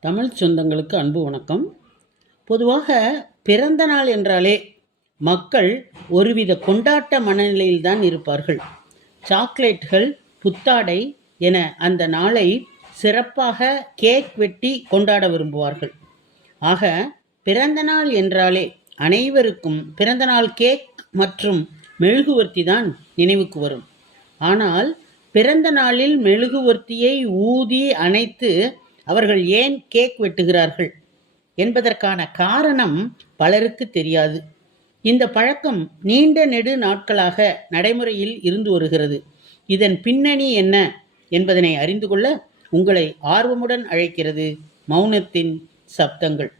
தமிழ் சொந்தங்களுக்கு அன்பு வணக்கம். பொதுவாக பிறந்த நாள் என்றாலே மக்கள் ஒருவித கொண்டாட்ட மனநிலையில்தான் இருப்பார்கள். சாக்லேட்கள் புத்தாடை என அந்த நாளை சிறப்பாக கேக் வெட்டி கொண்டாட விரும்புவார்கள். ஆக பிறந்த நாள் என்றாலே அனைவருக்கும் பிறந்தநாள் கேக் மற்றும் மெழுகுவர்த்தி தான் நினைவுக்கு வரும். ஆனால் பிறந்த நாளில் மெழுகுவர்த்தியை ஊதி அணைத்து அவர்கள் ஏன் கேக் வெட்டுகிறார்கள் என்பதற்கான காரணம் பலருக்கு தெரியாது. இந்த பழக்கம் நீண்ட நெடு நாட்களாக நடைமுறையில் இருந்து வருகிறது. இதன் பின்னணி என்ன என்பதனை அறிந்து கொள்ள உங்களை ஆர்வமுடன் அழைக்கிறது மௌனத்தின் சப்தங்கள்.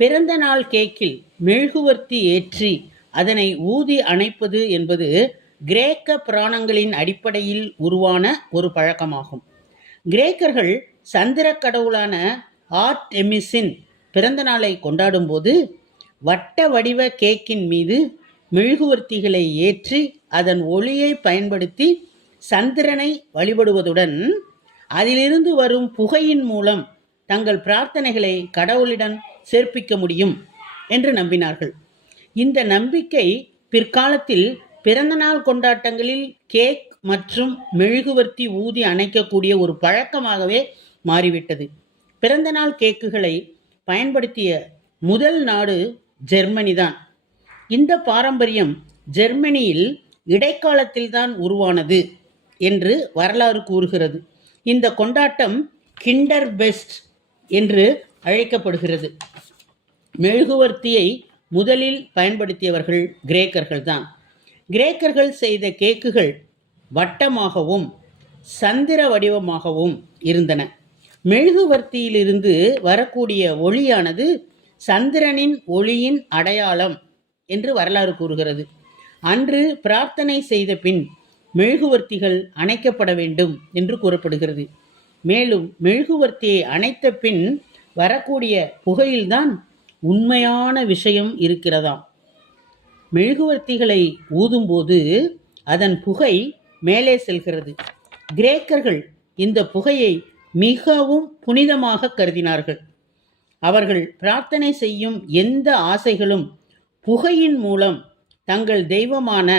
பிறந்த நாள் கேக்கில் மெழுகுவர்த்தி ஏற்றி அதனை ஊதி அணைப்பது என்பது கிரேக்க புராணங்களின் அடிப்படையில் உருவான ஒரு பழக்கமாகும். கிரேக்கர்கள் சந்திர கடவுளான ஆர்டெமிஸின் பிறந்த நாளை கொண்டாடும்போது வட்ட வடிவ கேக்கின் மீது மெழுகுவர்த்திகளை ஏற்றி அதன் ஒளியை பயன்படுத்தி சந்திரனை வழிபடுவதுடன் அதிலிருந்து வரும் புகையின் மூலம் தங்கள் பிரார்த்தனைகளை கடவுளிடம் சேர்ப்பிக்க முடியும் என்று நம்பினார்கள். இந்த நம்பிக்கை பிற்காலத்தில் பிறந்தநாள் கொண்டாட்டங்களில் கேக் மற்றும் மெழுகுவர்த்தி ஊதி அணைக்கக்கூடிய ஒரு பழக்கமாகவே மாறிவிட்டது. பிறந்தநாள் கேக்குகளை பயன்படுத்திய முதல் நாடு ஜெர்மனி தான் இந்த பாரம்பரியம் ஜெர்மனியில் இடைக்காலத்தில்தான் உருவானது என்று வரலாறு கூறுகிறது. இந்த கொண்டாட்டம் கிண்டர் பெஸ்ட் என்று அழைக்கப்படுகிறது. மெழுகுவர்த்தியை முதலில் பயன்படுத்தியவர்கள் கிரேக்கர்கள் தான் கிரேக்கர்கள் செய்த கேக்குகள் வட்டமாகவும் சந்திர வடிவமாகவும் இருந்தன. மெழுகுவர்த்தியிலிருந்து வரக்கூடிய ஒளியானது சந்திரனின் ஒளியின் அடையாளம் என்று வரலாறு கூறுகிறது. அன்று பிரார்த்தனை செய்த பின் மெழுகுவர்த்திகள் அணைக்கப்பட வேண்டும் என்று கூறப்படுகிறது. மேலும் மெழுகுவர்த்தியை அணைத்த பின் வரக்கூடிய புகையில்தான் உண்மையான விஷயம் இருக்கிறதாம். மெழுகுவர்த்திகளை ஊதும்போது அதன் புகை மேலே செல்கிறது. கிரேக்கர்கள் இந்த புகையை மிகவும் புனிதமாக கருதினார்கள். அவர்கள் பிரார்த்தனை செய்யும் எந்த ஆசைகளும் புகையின் மூலம் தங்கள் தெய்வமான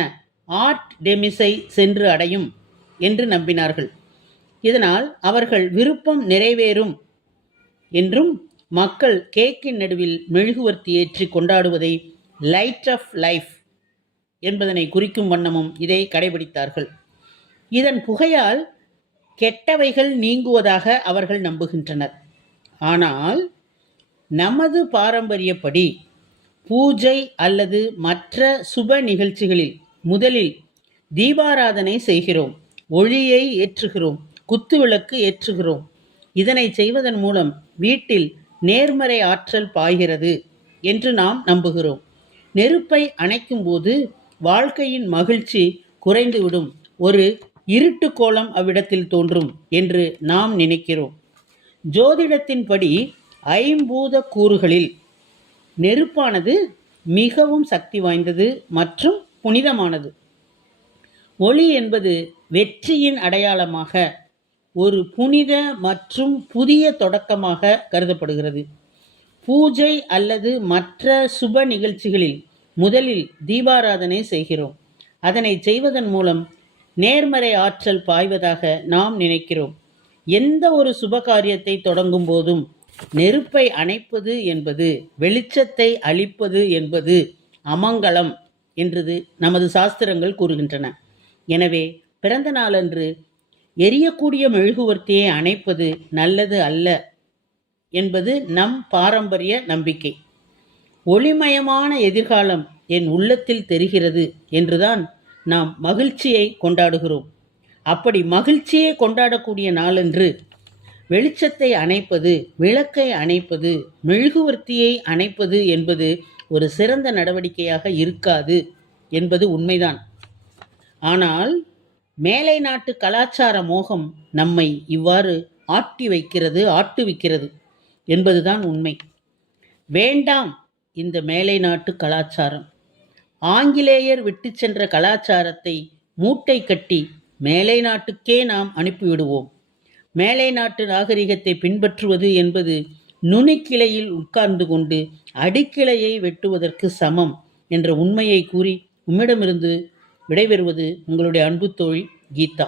ஆர்ட் டெமிஸை சென்று அடையும் என்று நம்பினார்கள். இதனால் அவர்கள் விருப்பம் நிறைவேறும் என்றும் மக்கள் கேக்கின் நடுவில் மெழுகுவர்த்தி ஏற்றி கொண்டாடுவதை லைட் ஆஃப் லைஃப் என்பதனை குறிக்கும் வண்ணமும் இதை கடைபிடித்தார்கள். இதன் புகையால் கெட்டவைகள் நீங்குவதாக அவர்கள் நம்புகின்றனர். ஆனால் நமது பாரம்பரியப்படி பூஜை அல்லது மற்ற சுப நிகழ்ச்சிகளில் முதலில் தீபாராதனை செய்கிறோம் ஒளியை ஏற்றுகிறோம் குத்துவிளக்கு ஏற்றுகிறோம். இதனை செய்வதன் மூலம் வீட்டில் நேர்மறை ஆற்றல் பாய்கிறது என்று நாம் நம்புகிறோம். நெருப்பை அணைக்கும்போது வாழ்க்கையின் மகிழ்ச்சி குறைந்துவிடும். ஒரு இருட்டு கோலம் அவ்விடத்தில் தோன்றும் என்று நாம் நினைக்கிறோம். ஜோதிடத்தின்படி ஐம்பூத கூறுகளில் நெருப்பானது மிகவும் சக்தி வாய்ந்தது மற்றும் புனிதமானது. ஒளி என்பது வெற்றியின் அடையாளமாக ஒரு புனித மற்றும் புதிய தொடக்கமாக கருதப்படுகிறது. பூஜை அல்லது மற்ற சுப நிகழ்ச்சிகளில் முதலில் தீபாராதனை செய்கிறோம். அதனை செய்வதன் மூலம் நேர்மறை ஆற்றல் பாய்வதாக நாம் நினைக்கிறோம். எந்த ஒரு சுப காரியத்தை தொடங்கும் போதும் நெருப்பை அணைப்பது என்பது வெளிச்சத்தை அளிப்பது என்பது அமங்கலம் என்றது நமது சாஸ்திரங்கள் கூறுகின்றன. எனவே பிறந்த நாளன்று எரியக்கூடிய மெழுகுவர்த்தியை அணைப்பது நல்லது அல்ல என்பது நம் பாரம்பரிய நம்பிக்கை. ஒளிமயமான எதிர்காலம் என் உள்ளத்தில் தெரிகிறது என்றுதான் நாம் மகிழ்ச்சியை கொண்டாடுகிறோம். அப்படி மகிழ்ச்சியை கொண்டாடக்கூடிய நாளன்று வெளிச்சத்தை அணைப்பது விளக்கை அணைப்பது மெழுகுவர்த்தியை அணைப்பது என்பது ஒரு சிறந்த நடவடிக்கையாக இருக்காது என்பது உண்மைதான். ஆனால் மேலை நாட்டு கலாச்சார மோகம் நம்மை இவ்வாறு ஆட்டி வைக்கிறது ஆட்டுவிக்கிறது என்பதுதான் உண்மை. வேண்டாம் இந்த மேலை நாட்டு கலாச்சாரம். ஆங்கிலேயர் விட்டு சென்ற கலாச்சாரத்தை மூட்டை கட்டி மேலை நாட்டுக்கே நாம் அனுப்பிவிடுவோம். மேலை நாட்டு நாகரிகத்தை பின்பற்றுவது என்பது நுனிக்கிளையில் உட்கார்ந்து கொண்டு அடிக்கிளையை வெட்டுவதற்கு சமம் என்ற உண்மையை கூறி உம்மிடமிருந்து விடைபெறுவது உங்களுடைய அன்பு தோழி கீதா.